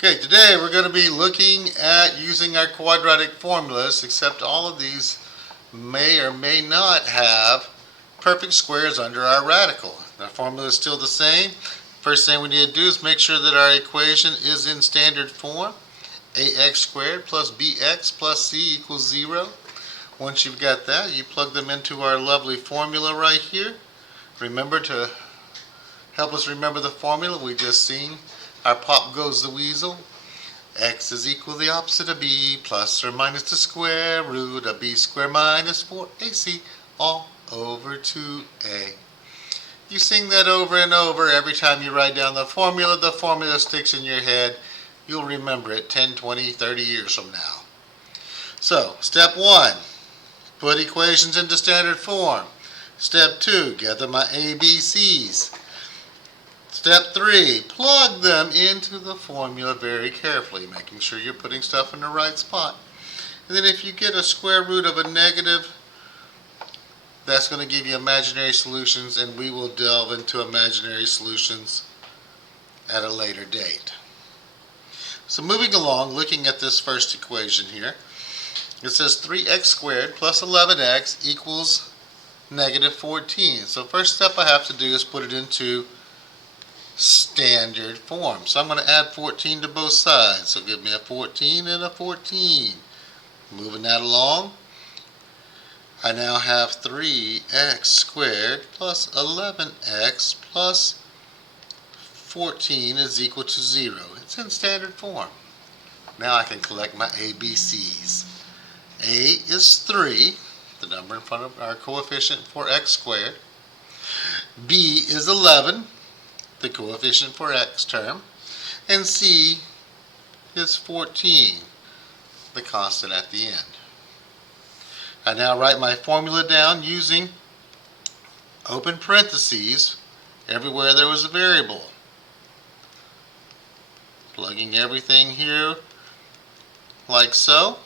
Okay, today we're going to be looking at using our quadratic formulas, except all of these may or may not have perfect squares under our radical. The formula is still the same. First thing we need to do is make sure that our equation is in standard form. ax squared plus bx plus c equals 0. Once you've got that, you plug them into our lovely formula right here. Remember, to help us remember the formula we just seen, our pop goes the weasel. X is equal to the opposite of b plus or minus the square root of b squared minus 4ac all over 2a. You sing that over and over every time you write down the formula sticks in your head. You'll remember it 10, 20, 30 years from now. So, step 1, put equations into standard form. Step 2, gather my ABCs. Step 3, plug them into the formula very carefully, making sure you're putting stuff in the right spot. And then if you get a square root of a negative, that's going to give you imaginary solutions, and we will delve into imaginary solutions at a later date. So moving along, looking at this first equation here, it says 3x squared plus 11x equals negative 14. So first step I have to do is put it into standard form. So I'm going to add 14 to both sides. So give me a 14 and a 14. Moving that along, I now have 3x squared plus 11x plus 14 is equal to 0. It's in standard form. Now I can collect my ABCs. A is 3, the number in front of our coefficient for x squared. B is 11, the coefficient for x term, and c is 14, the constant at the end. I now write my formula down using open parentheses everywhere there was a variable. Plugging everything here like so.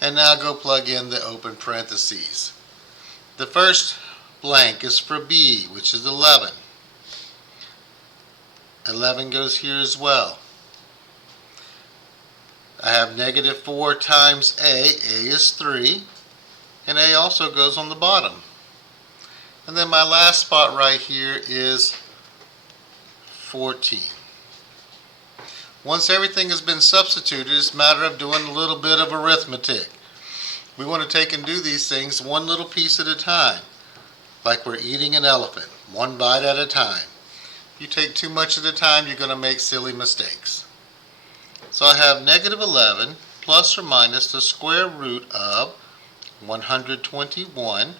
And now go plug in the open parentheses. The first blank is for b, which is 11. 11 goes here as well. I have negative 4 times a is 3, and a also goes on the bottom. And then my last spot right here is 14. Once everything has been substituted, it's a matter of doing a little bit of arithmetic. We want to take and do these things one little piece at a time, like we're eating an elephant, one bite at a time. If you take too much at a time, you're going to make silly mistakes. So I have negative 11 plus or minus the square root of 121.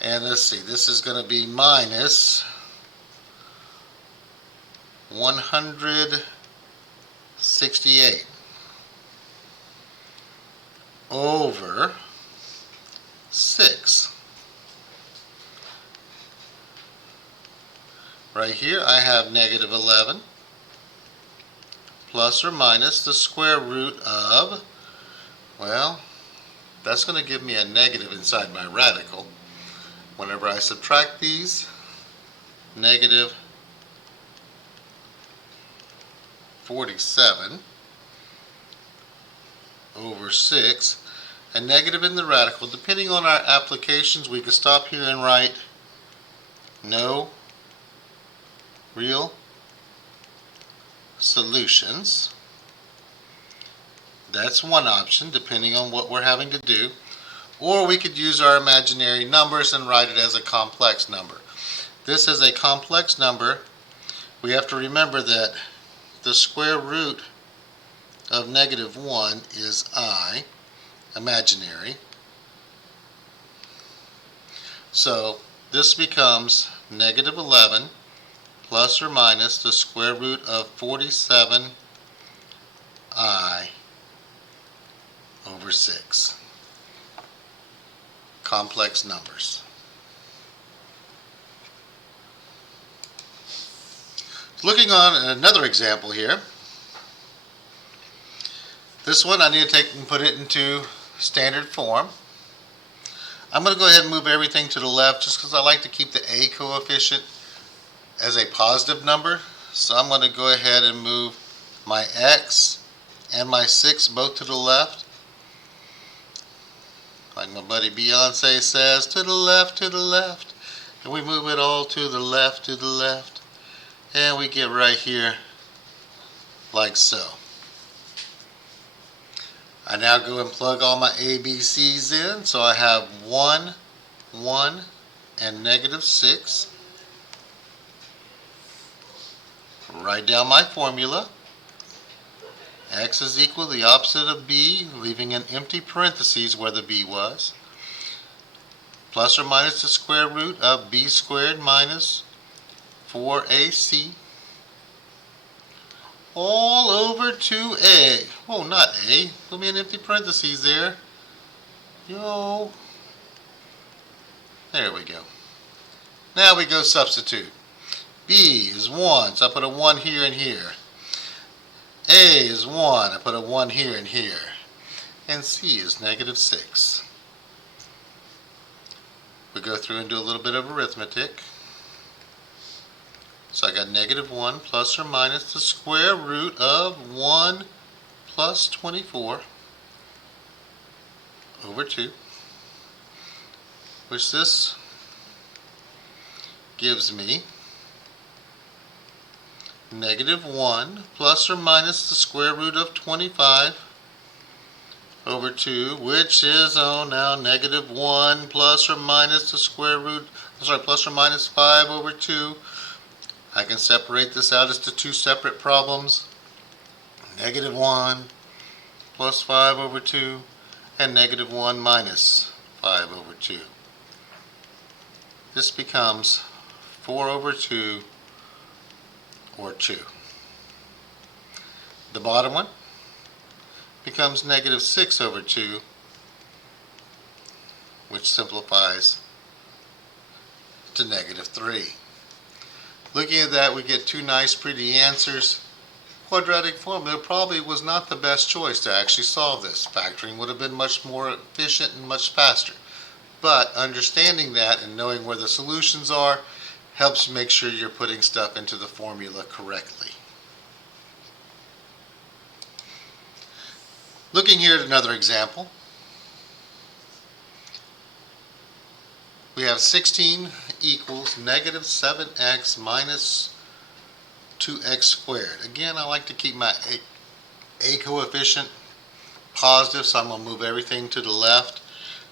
And let's see, this is going to be minus 168 over 6. Right here I have negative 11 plus or minus the square root of, well, that's going to give me a negative inside my radical. Whenever I subtract these, negative 47 over 6, and negative in the radical. Depending on our applications, we could stop here and write no real solutions. That's one option, depending on what we're having to do. Or we could use our imaginary numbers and write it as a complex number. This is a complex number. We have to remember that the square root of negative 1 is I, imaginary. So this becomes negative 11 plus or minus the square root of 47I over 6. Complex numbers. Looking on another example here, this one I need to take and put it into standard form. I'm going to go ahead and move everything to the left just because I like to keep the a coefficient as a positive number. So I'm going to go ahead and move my x and my 6 both to the left. Like my buddy Beyonce says, to the left, to the left. And we move it all to the left, to the left. And we get right here like so. I now go and plug all my ABCs in. So I have 1, 1, and negative 6. Write down my formula. X is equal to the opposite of B, leaving an empty parentheses where the B was. Plus or minus the square root of B squared minus 4AC. All over 2A. Oh, not A. Put me an empty parentheses there. Yo. There we go. Now we go substitute. B is 1, so I put a 1 here and here. A is 1, I put a 1 here and here. And C is negative 6. We go through and do a little bit of arithmetic. So I got negative 1 plus or minus the square root of 1 plus 24 over 2, which this gives me negative 1 plus or minus the square root of 25 over 2, which is, now negative 1 plus or minus the square root, plus or minus 5 over 2. I can separate this out as to two separate problems. Negative 1 plus 5 over 2 and negative 1 minus 5 over 2. This becomes 4 over 2 or 2. The bottom one becomes negative 6 over 2, which simplifies to negative 3. Looking at that, we get two nice pretty answers. Quadratic formula probably was not the best choice to actually solve this. Factoring would have been much more efficient and much faster. But understanding that and knowing where the solutions are helps make sure you're putting stuff into the formula correctly. Looking here at another example, we have 16 equals negative 7x minus 2x squared. Again, I like to keep my a coefficient positive, so I'm going to move everything to the left.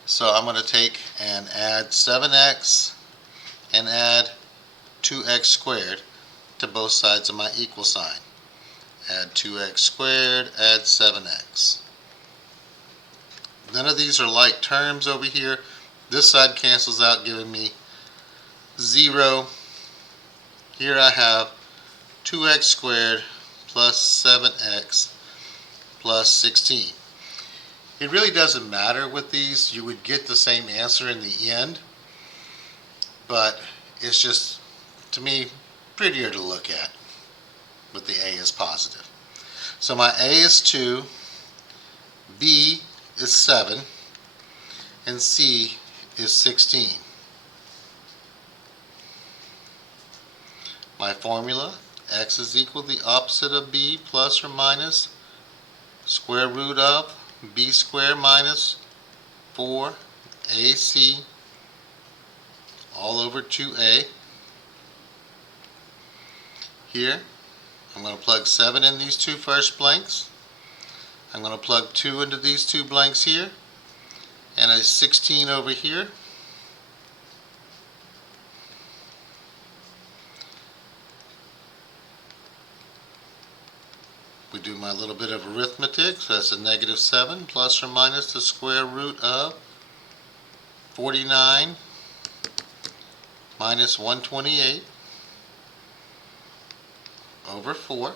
So I'm going to take and add 7x and add 2x squared to both sides of my equal sign. Add 2x squared, add 7x. None of these are like terms over here. This side cancels out, giving me 0. Here I have 2x squared plus 7x plus 16. It really doesn't matter with these. You would get the same answer in the end, but it's just, to me, prettier to look at with the A is positive. So my A is 2, B is 7, and C is 16. My formula, x is equal to the opposite of b plus or minus square root of b squared minus 4ac all over 2a. Here, I'm going to plug 7 in these two first blanks. I'm going to plug 2 into these two blanks here, and a 16 over here. We do my little bit of arithmetic, so that's a negative 7 plus or minus the square root of 49 minus 128 over 4.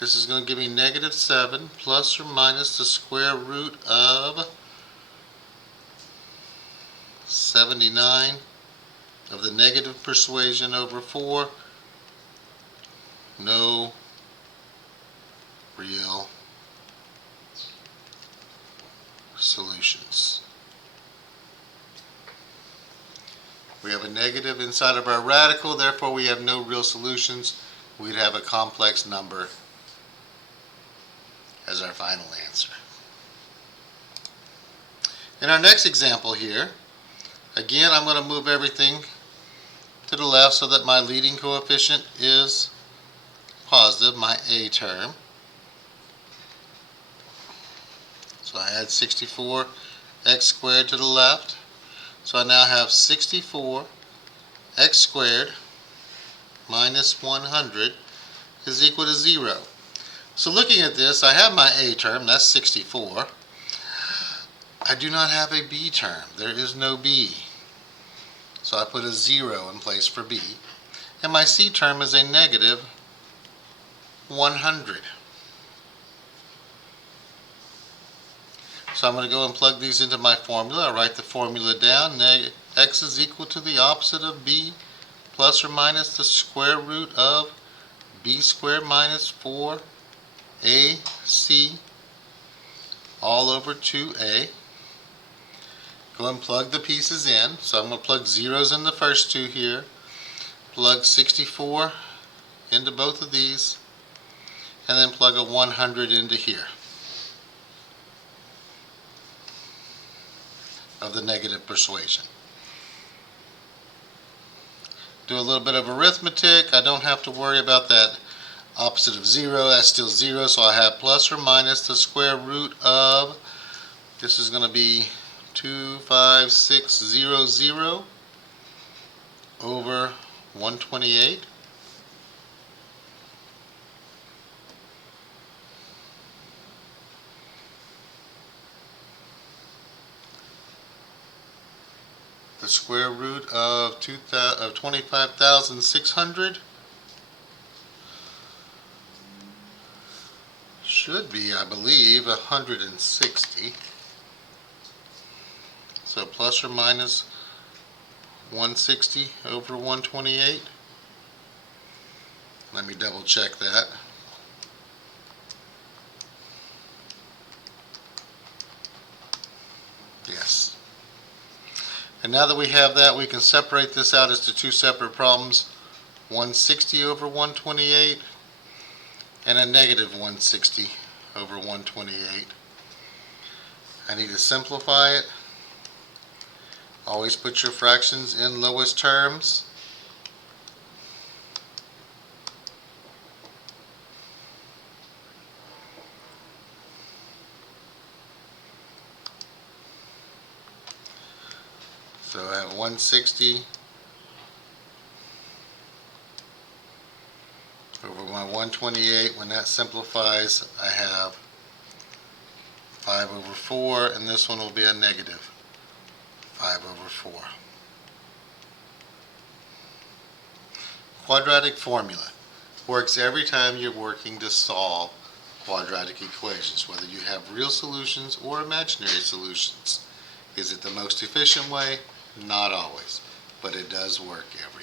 This is going to give me negative 7 plus or minus the square root of 79 of the negative persuasion over 4. No real solutions. We have a negative inside of our radical, therefore we have no real solutions. We'd have a complex number as our final answer. In our next example here, again I'm going to move everything to the left so that my leading coefficient is positive, my A term. So I add 64x squared to the left. So I now have 64x squared minus 100 is equal to 0. So looking at this, I have my A term, that's 64. I do not have a B term. There is no B. So I put a 0 in place for B. And my C term is a negative 100. So I'm going to go and plug these into my formula. I write the formula down. X is equal to the opposite of B plus or minus the square root of B squared minus 4AC all over 2A. Go and plug the pieces in. So I'm going to plug zeros in the first two here. Plug 64 into both of these. And then plug a 100 into here of the negative persuasion. Do a little bit of arithmetic. I don't have to worry about that opposite of 0. That's still 0, so I have plus or minus the square root of, this is going to be 25600 over 128. The square root of 25,600 should be, I believe, 160. So plus or minus 160 over 128. Let me double check that. Yes. And now that we have that, we can separate this out as to two separate problems. 160 over 128 and a negative 160 over 128. I need to simplify it. Always put your fractions in lowest terms. So I have 160 over my 128. When that simplifies, I have 5 over 4, and this one will be a negative 5 over 4. Quadratic formula works every time you're working to solve quadratic equations, whether you have real solutions or imaginary solutions. Is it the most efficient way? Not always, but it does work every